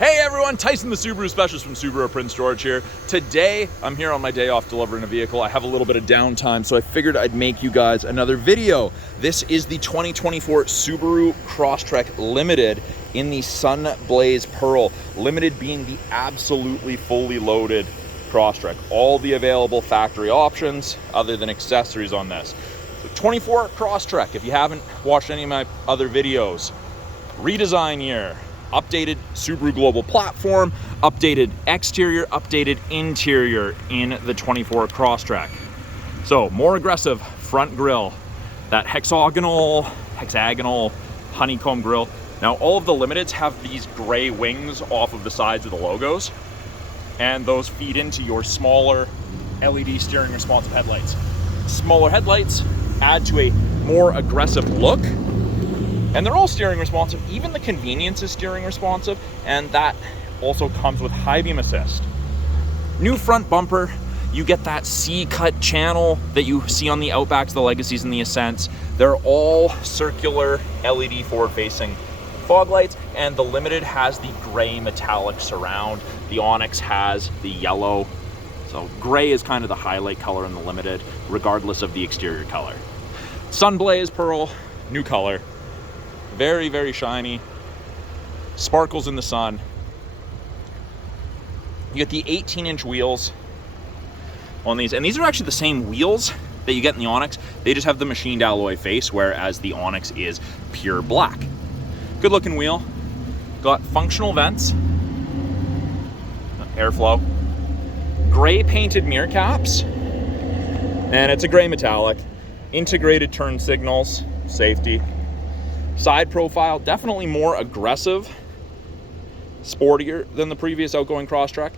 Hey everyone, Tyson the Subaru specialist from Subaru Print Storage here. Today, I'm here on my day off delivering a vehicle. I have a little bit of downtime, so I figured I'd make you guys another video. This is the 2024 Subaru Crosstrek Limited in the Sun Blaze Pearl. Limited being the absolutely fully loaded Crosstrek. All the available factory options other than accessories on this. So 24 Crosstrek, if you haven't watched any of my other videos. Redesign year. Updated Subaru global platform, updated exterior, updated interior in the 24 Crosstrek. So more aggressive front grille, that hexagonal honeycomb grille. Now all of the Limiteds have these gray wings off of the sides of the logos, and those feed into your smaller LED steering responsive headlights. Smaller headlights add to a more aggressive look. And they're all steering responsive. Even the convenience is steering responsive, and that also comes with high beam assist. New front bumper, you get that C-cut channel that you see on the Outbacks, the Legacies, and the Ascents. They're all circular LED forward-facing fog lights, and the Limited has the gray metallic surround. The Onyx has the yellow. So gray is kind of the highlight color in the Limited, regardless of the exterior color. Sun Blaze Pearl, new color. Very, very shiny, sparkles in the sun. You get the 18-inch wheels on these, and these are actually the same wheels that you get in the Onyx. They just have the machined alloy face, whereas the Onyx is pure black. Good looking wheel. Got functional vents, airflow, gray painted mirror caps, and it's a gray metallic. Integrated turn signals, safety. Side profile, definitely more aggressive, sportier than the previous outgoing Crosstrek.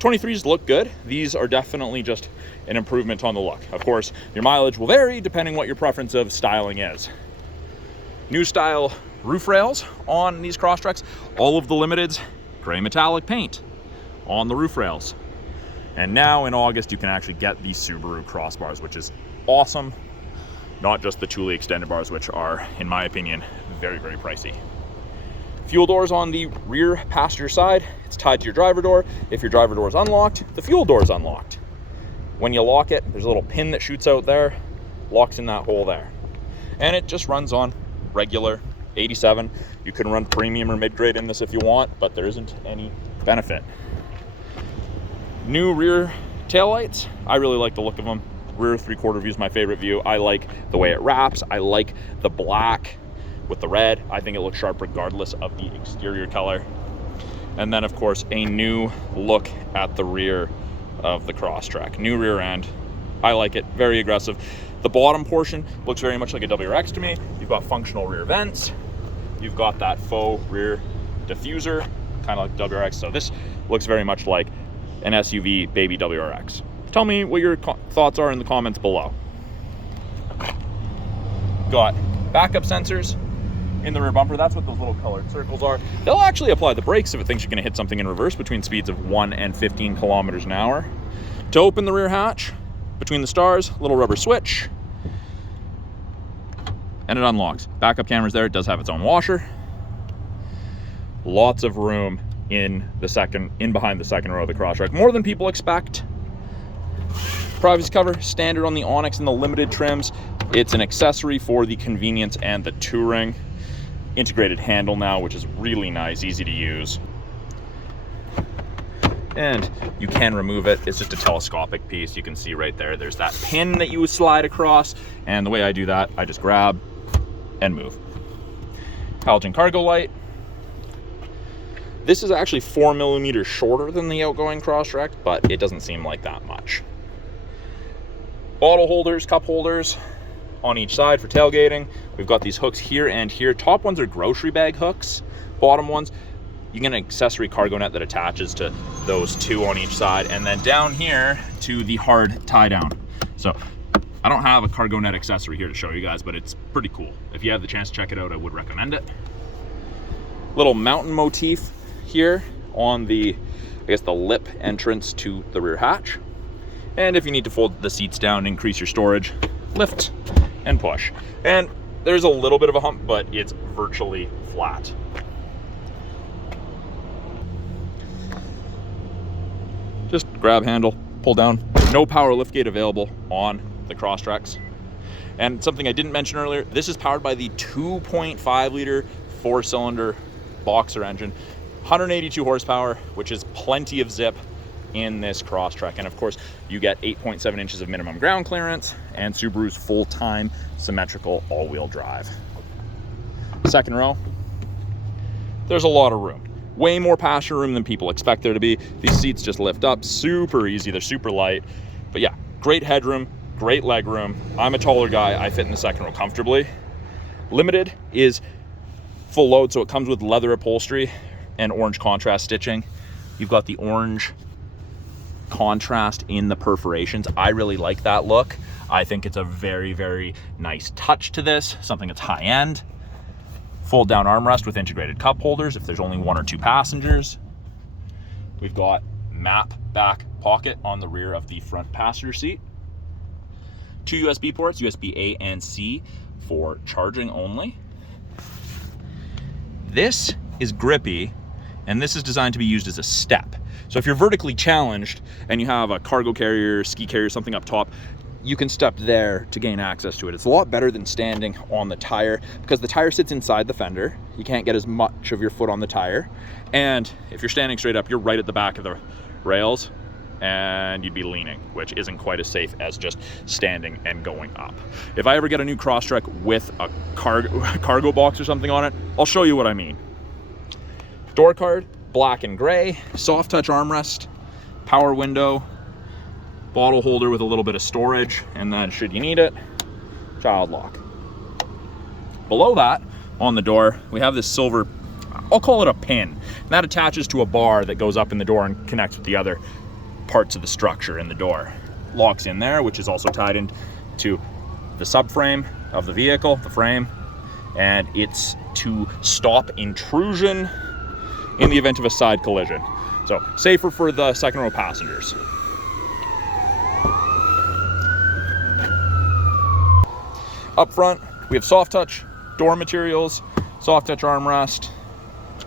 23s look good. These are definitely just an improvement on the look. Of course, your mileage will vary depending what your preference of styling is. New style roof rails on these Crosstreks. All of the Limiteds, gray metallic paint on the roof rails. And now in August, you can actually get the Subaru crossbars, which is awesome. Not just the Thule extended bars, which are, in my opinion, very, very pricey. Fuel doors on the rear passenger side. It's tied to your driver door. If your driver door is unlocked, the fuel door is unlocked. When you lock it, there's a little pin that shoots out there, locks in that hole there. And it just runs on regular 87. You can run premium or mid-grade in this if you want, but there isn't any benefit. New rear taillights. I really like the look of them. Rear three-quarter view is my favorite view. I like the way it wraps. I like the black with the red. I think it looks sharp regardless of the exterior color. And then of course a new look at the rear of the Crosstrek. New rear end. I like it, very aggressive. The bottom portion looks very much like a WRX to me. You've got functional rear vents. You've got that faux rear diffuser, kind of like WRX. So this looks very much like an SUV baby WRX. Tell me what your thoughts are in the comments below. Got backup sensors in the rear bumper. That's what those little colored circles are. They'll actually apply the brakes if it thinks you're going to hit something in reverse between speeds of 1 and 15 kilometers an hour. To open the rear hatch, between the stars, little rubber switch, and it unlocks. Backup camera's there. It does have its own washer. Lots of room in behind the second row of the Crosstrek. More than people expect. Privacy cover, standard on the Onyx and the Limited trims. It's an accessory for the convenience and the touring. Integrated handle now, which is really nice, easy to use. And you can remove it. It's just a telescopic piece. You can see right there, there's that pin that you would slide across. And the way I do that, I just grab and move. Halogen cargo light. This is actually 4 millimeters shorter than the outgoing Crosstrek, but it doesn't seem like that much. Bottle holders, cup holders on each side for tailgating. We've got these hooks here and here. Top ones are grocery bag hooks. Bottom ones, you get an accessory cargo net that attaches to those two on each side. And then down here to the hard tie down. So I don't have a cargo net accessory here to show you guys, but it's pretty cool. If you have the chance to check it out, I would recommend it. Little mountain motif here on the, I guess, the lip entrance to the rear hatch. And if you need to fold the seats down, increase your storage, lift and push. And there's a little bit of a hump, but it's virtually flat. Just grab handle, pull down. No power liftgate available on the Crosstreks. And something I didn't mention earlier, this is powered by the 2.5 liter 4-cylinder boxer engine, 182 horsepower, which is plenty of zip in this Crosstrek. And of course, you get 8.7 inches of minimum ground clearance and Subaru's full-time symmetrical all-wheel drive. Second row, there's a lot of room. Way more passenger room than people expect there to be. These seats just lift up super easy. They're super light. But yeah, great headroom, great leg room. I'm a taller guy. I fit in the second row comfortably. Limited is full load, so it comes with leather upholstery and orange contrast stitching. You've got the orange contrast in the perforations. I really like that look. I think it's a very nice touch to this, something that's high end. Fold down armrest with integrated cup holders if there's only 1 or 2 passengers. We've got map back pocket on the rear of the front passenger seat. 2 USB ports, USB A and C for charging only. This is grippy, and this is designed to be used as a step. So if you're vertically challenged and you have a cargo carrier, ski carrier, something up top, you can step there to gain access to it. It's a lot better than standing on the tire because the tire sits inside the fender. You can't get as much of your foot on the tire. And if you're standing straight up, you're right at the back of the rails and you'd be leaning, which isn't quite as safe as just standing and going up. If I ever get a new Crosstrek with a cargo box or something on it, I'll show you what I mean. Door card, black and gray, soft touch armrest, power window, bottle holder with a little bit of storage, and then should you need it, child lock. Below that, on the door, we have this silver, I'll call it a pin, and that attaches to a bar that goes up in the door and connects with the other parts of the structure in the door. Locks in there, which is also tied into the subframe of the vehicle, the frame, and it's to stop intrusion in the event of a side collision. So safer for the second row passengers. Up front, we have soft touch door materials, soft touch armrest,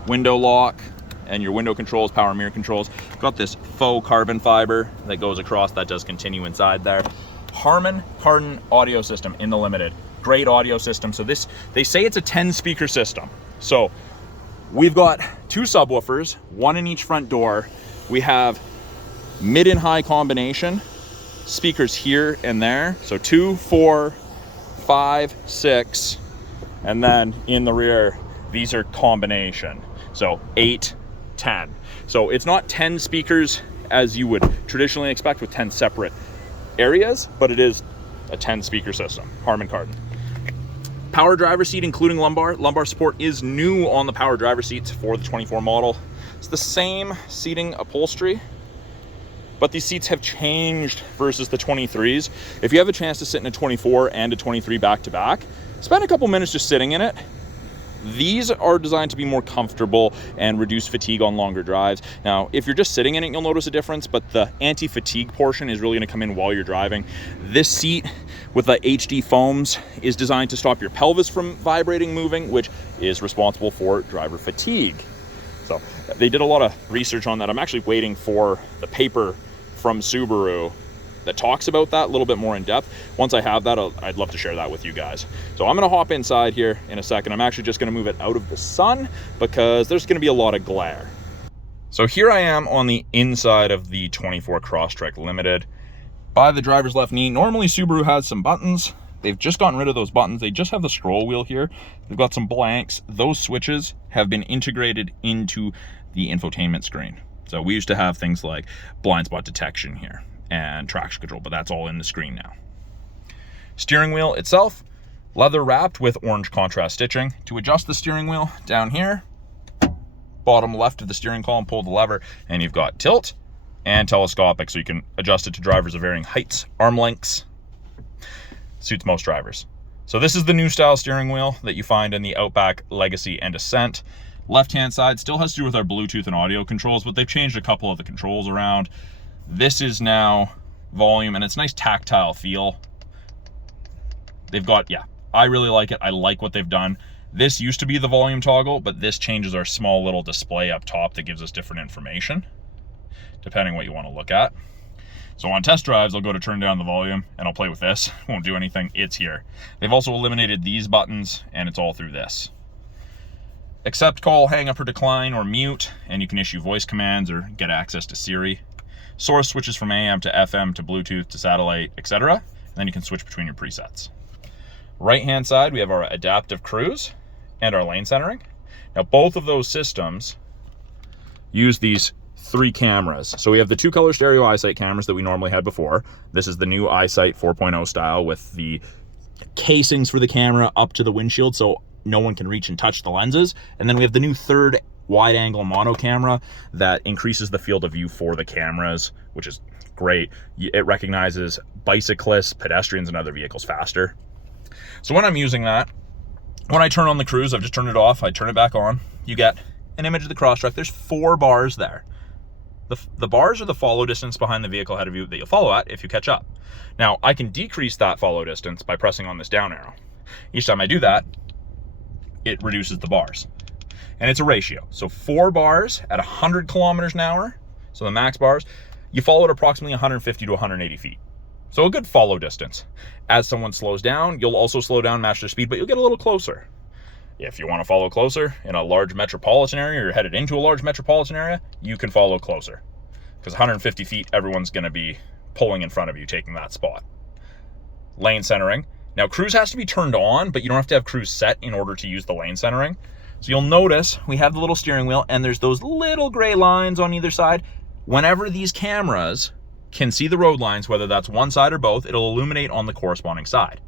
window lock, and your window controls, power mirror controls. Got this faux carbon fiber that goes across, that does continue inside there. Harman Kardon audio system in the Limited. Great audio system. So this, they say it's a 10 speaker system. So we've got 2 subwoofers, 1 in each front door. We have mid and high combination speakers here and there. So 2, 4, 5, 6, and then in the rear, these are combination. So 8, 10. So it's not 10 speakers as you would traditionally expect with 10 separate areas, but it is a 10 speaker system, Harman Kardon. Power driver seat, including lumbar. Lumbar support is new on the power driver seats for the 24 model. It's the same seating upholstery, but these seats have changed versus the 23s. If you have a chance to sit in a 24 and a 23 back to back, spend a couple minutes just sitting in it. These are designed to be more comfortable and reduce fatigue on longer drives. Now, if you're just sitting in it, you'll notice a difference, but the anti-fatigue portion is really gonna come in while you're driving. This seat with the HD foams is designed to stop your pelvis from vibrating, moving, which is responsible for driver fatigue. So they did a lot of research on that. I'm actually waiting for the paper from Subaru that talks about that a little bit more in depth. Once I have that, I'd love to share that with you guys. So I'm gonna hop inside here in a second. I'm actually just gonna move it out of the sun because there's gonna be a lot of glare. So here I am on the inside of the 24 Crosstrek Limited. By the driver's left knee, normally Subaru has some buttons. They've just gotten rid of those buttons. They just have the scroll wheel here. They've got some blanks. Those switches have been integrated into the infotainment screen. So we used to have things like blind spot detection here and traction control, but that's all in the screen now. Steering wheel itself, leather wrapped with orange contrast stitching. To adjust the steering wheel, down here, bottom left of the steering column, pull the lever, and you've got tilt and telescopic, so you can adjust it to drivers of varying heights, arm lengths. Suits most drivers. So this is the new style steering wheel that you find in the Outback, Legacy, and Ascent. Left-hand side still has to do with our Bluetooth and audio controls, but they've changed a couple of the controls around. This is now volume, and it's nice tactile feel. They've got, yeah, I really like it. I like what they've done. This used to be the volume toggle, but this changes our small little display up top that gives us different information. depending what you want to look at. So on test drives, I'll go to turn down the volume and I'll play with this. Won't do anything, it's here. They've also eliminated these buttons and it's all through this. Accept call, hang up or decline, or mute, and you can issue voice commands or get access to Siri. Source switches from AM to FM to Bluetooth to satellite, etc. And then you can switch between your presets. Right hand side, we have our adaptive cruise and our lane centering. Now both of those systems use these 3 cameras. So we have the 2 color stereo EyeSight cameras that we normally had before. This is the new EyeSight 4.0 style with the casings for the camera up to the windshield so no one can reach and touch the lenses. And then we have the new 3rd wide angle mono camera that increases the field of view for the cameras, which is great. It recognizes bicyclists, pedestrians, and other vehicles faster. So when I'm using that, when I turn on the cruise, I've just turned it off, I turn it back on, you get an image of the Crosstrek. There's 4 bars there. The bars are the follow distance behind the vehicle ahead of you that you'll follow at if you catch up. Now, I can decrease that follow distance by pressing on this down arrow. Each time I do that, it reduces the bars. And it's a ratio. So 4 bars at 100 kilometers an hour, so the max bars, you follow at approximately 150 to 180 feet. So a good follow distance. As someone slows down, you'll also slow down, match their speed, but you'll get a little closer. If you want to follow closer in a large metropolitan area, or you're headed into a large metropolitan area, you can follow closer. Because 150 feet, everyone's going to be pulling in front of you, taking that spot. Lane centering. Now, cruise has to be turned on, but you don't have to have cruise set in order to use the lane centering. So you'll notice we have the little steering wheel, and there's those little gray lines on either side. Whenever these cameras can see the road lines, whether that's one side or both, it'll illuminate on the corresponding side.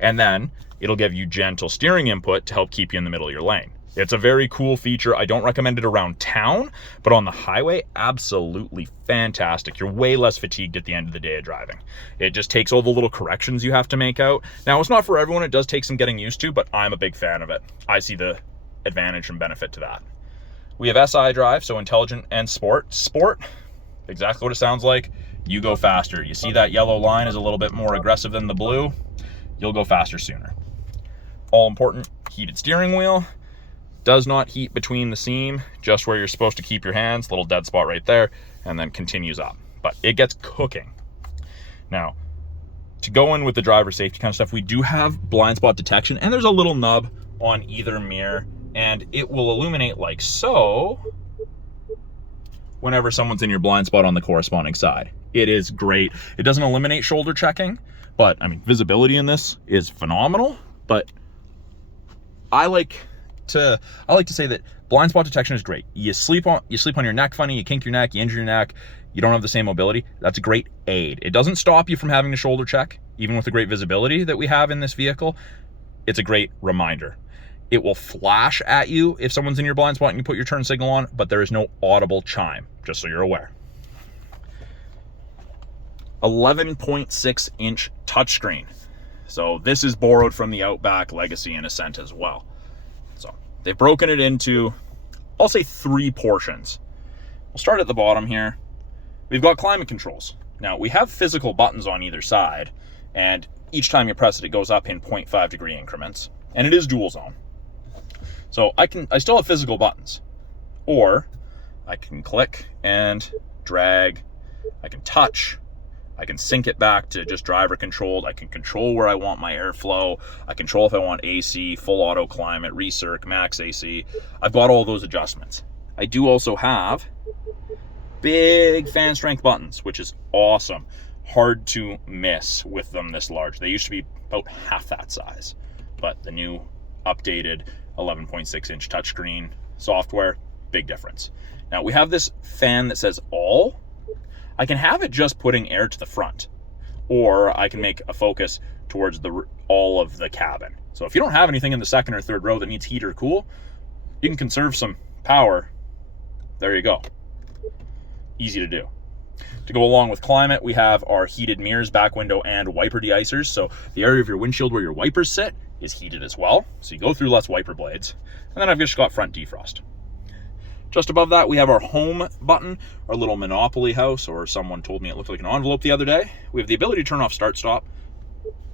And then it'll give you gentle steering input to help keep you in the middle of your lane. It's a very cool feature. I don't recommend it around town, but on the highway, absolutely fantastic. You're way less fatigued at the end of the day of driving. It just takes all the little corrections you have to make out. Now, it's not for everyone. It does take some getting used to, but I'm a big fan of it. I see the advantage and benefit to that. We have SI drive, so intelligent and sport. Sport, exactly what it sounds like. You go faster. You see that yellow line is a little bit more aggressive than the blue. You'll go faster sooner. All important, heated steering wheel. Does not heat between the seam, just where you're supposed to keep your hands, little dead spot right there, and then continues up. But it gets cooking. Now, to go in with the driver safety kind of stuff, we do have blind spot detection, and there's a little nub on either mirror, and it will illuminate like so whenever someone's in your blind spot on the corresponding side. It is great. It doesn't eliminate shoulder checking, but I mean, visibility in this is phenomenal. But I like to say that blind spot detection is great. You sleep on your neck funny, you kink your neck, you injure your neck, you don't have the same mobility. That's a great aid. It doesn't stop you from having a shoulder check, even with the great visibility that we have in this vehicle. It's a great reminder. It will flash at you if someone's in your blind spot and you put your turn signal on, but there is no audible chime, just so you're aware. 11.6 inch touchscreen. So this is borrowed from the Outback, Legacy, and Ascent as well. So they've broken it into, I'll say, 3 portions. We'll start at the bottom here. We've got climate controls. Now we have physical buttons on either side, and each time you press it, it goes up in 0.5 degree increments, and it is dual zone. So I still have physical buttons, or I can click and drag, I can touch, I can sync it back to just driver controlled. I can control where I want my airflow. I control if I want AC, full auto climate, recirc, max AC. I've got all those adjustments. I do also have big fan strength buttons, which is awesome. Hard to miss with them this large. They used to be about half that size, but the new updated 11.6 inch touchscreen software, big difference. Now we have this fan that says all. I can have it just putting air to the front, or I can make a focus towards all of the cabin. So if you don't have anything in the second or third row that needs heat or cool, you can conserve some power. There you go. Easy to do. To go along with climate, we have our heated mirrors, back window, and wiper deicers. So the area of your windshield where your wipers sit is heated as well. So you go through less wiper blades. And then I've just got front defrost. Just above that, we have our home button, our little Monopoly house, or someone told me it looked like an envelope the other day. We have the ability to turn off start stop.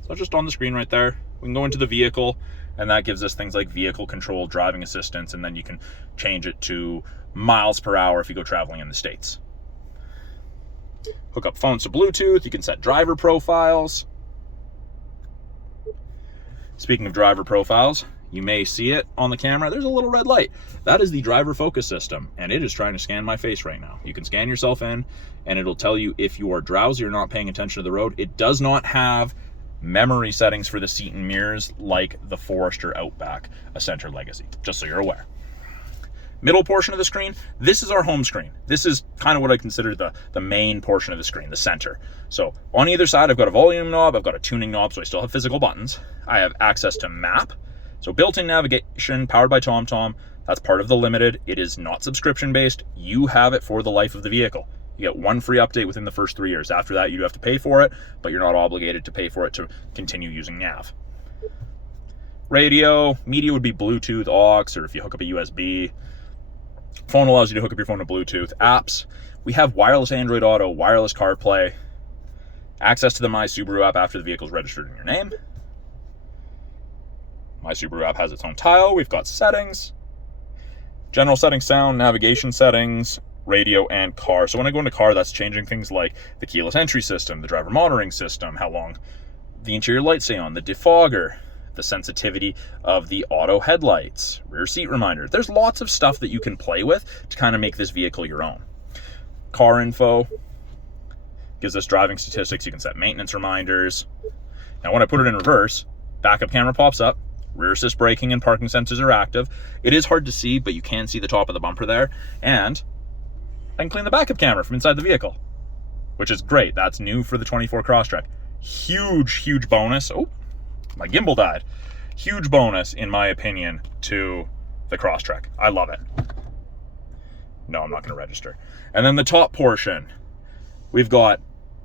So just on the screen right there, we can go into the vehicle, and that gives us things like vehicle control, driving assistance, and then you can change it to miles per hour if you go traveling in the States. Hook up phones to Bluetooth. You can set driver profiles. Speaking of driver profiles, you may see it on the camera. There's a little red light. That is the driver focus system, and it is trying to scan my face right now. You can scan yourself in, and it'll tell you if you are drowsy or not paying attention to the road. It does not have memory settings for the seat and mirrors like the Forester Outback, a Center Legacy, just so you're aware. Middle portion of the screen, this is our home screen. This is kind of what I consider the main portion of the screen, the center. So on either side, I've got a volume knob, I've got a tuning knob, so I still have physical buttons. I have access to map. So built-in navigation, powered by TomTom. That's part of the Limited. It is not subscription-based. You have it for the life of the vehicle. You get one free update within the first 3 years. After that, you do have to pay for it, but you're not obligated to pay for it to continue using nav. Radio, media would be Bluetooth, aux, or if you hook up a USB. Phone allows you to hook up your phone to Bluetooth. Apps, we have wireless Android Auto, wireless CarPlay, access to the My Subaru app after the vehicle's registered in your name. My Subaru app has its own tile. We've got settings, general settings, sound, navigation settings, radio, and car. So when I go into car, that's changing things like the keyless entry system, the driver monitoring system, how long the interior lights stay on, the defogger, the sensitivity of the auto headlights, rear seat reminder. There's lots of stuff that you can play with to kind of make this vehicle your own. Car info gives us driving statistics. You can set maintenance reminders. Now when I put it in reverse, backup camera pops up. Rear assist braking and parking sensors are active. It is hard to see, but you can see the top of the bumper there. And I can clean the backup camera from inside the vehicle, which is great. That's new for the 24 Crosstrek. Huge bonus. Oh, my gimbal died. Huge bonus, in my opinion, to the Crosstrek. I love it. No, I'm not going to register. And then the top portion, we've got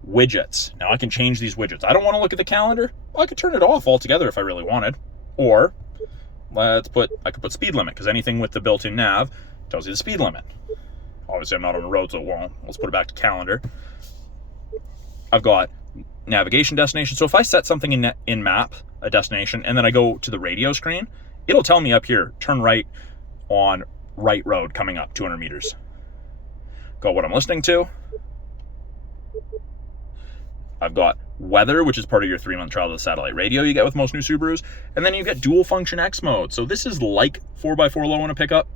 widgets. Now I can change these widgets. I don't want to look at the calendar. Well, I could turn it off altogether if I really wanted. Or I could put speed limit, because anything with the built-in nav tells you the speed limit. Obviously I'm not on the road, so it won't. Let's put it back to calendar. I've got navigation destination. So if I set something in map, a destination, and then I go to the radio screen, it'll tell me up here, turn right on right road coming up 200 meters. Got what I'm listening to. I've got weather, which is part of your 3-month trial of the satellite radio you get with most new Subarus. And then you get dual function X mode. So this is like 4x4 low in a pickup.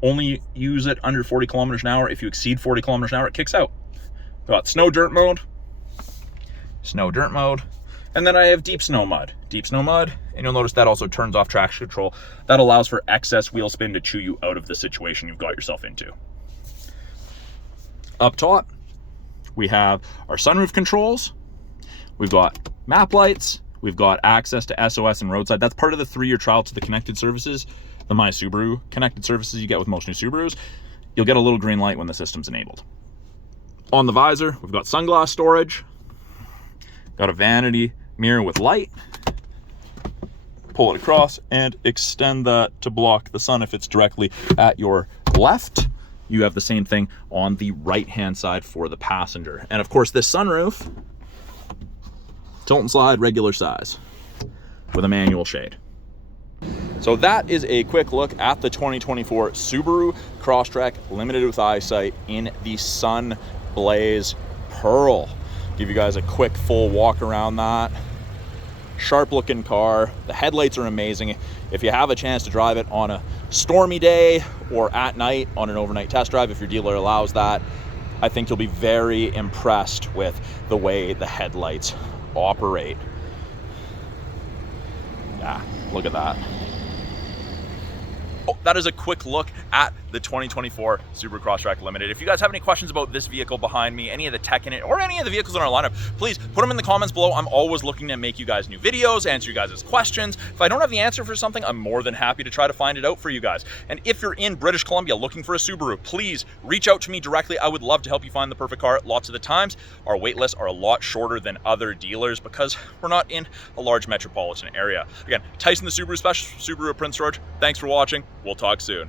Only use it under 40 kilometers an hour. If you exceed 40 kilometers an hour, it kicks out. Got snow dirt mode. Snow dirt mode. And then I have deep snow mud. Deep snow mud. And you'll notice that also turns off traction control. That allows for excess wheel spin to chew you out of the situation you've got yourself into. Up top, we have our sunroof controls. We've got map lights. We've got access to SOS and roadside. That's part of the 3-year trial to the connected services, the My Subaru connected services you get with most new Subarus. You'll get a little green light when the system's enabled. On the visor, we've got sunglass storage. Got a vanity mirror with light. Pull it across and extend that to block the sun if it's directly at your left. You have the same thing on the right-hand side for the passenger. And of course, this sunroof, tilt and slide, regular size, with a manual shade. So that is a quick look at the 2024 Subaru Crosstrek Limited with Eyesight in the Sun Blaze Pearl. Give you guys a quick full walk around that. Sharp looking car. The headlights are amazing. If you have a chance to drive it on a stormy day or at night on an overnight test drive, if your dealer allows that, I think you'll be very impressed with the way the headlights operate. Yeah, look at that. Oh, that is a quick look at the 2024 Subaru Crosstrek Limited. If you guys have any questions about this vehicle behind me, any of the tech in it, or any of the vehicles in our lineup, please put them in the comments below. I'm always looking to make you guys new videos, answer you guys' questions. If I don't have the answer for something, I'm more than happy to try to find it out for you guys. And if you're in British Columbia looking for a Subaru, please reach out to me directly. I would love to help you find the perfect car. Lots of the times, our wait lists are a lot shorter than other dealers because we're not in a large metropolitan area. Again, Tyson the Subaru Specialist, Subaru Prince George. Thanks for watching. We'll talk soon.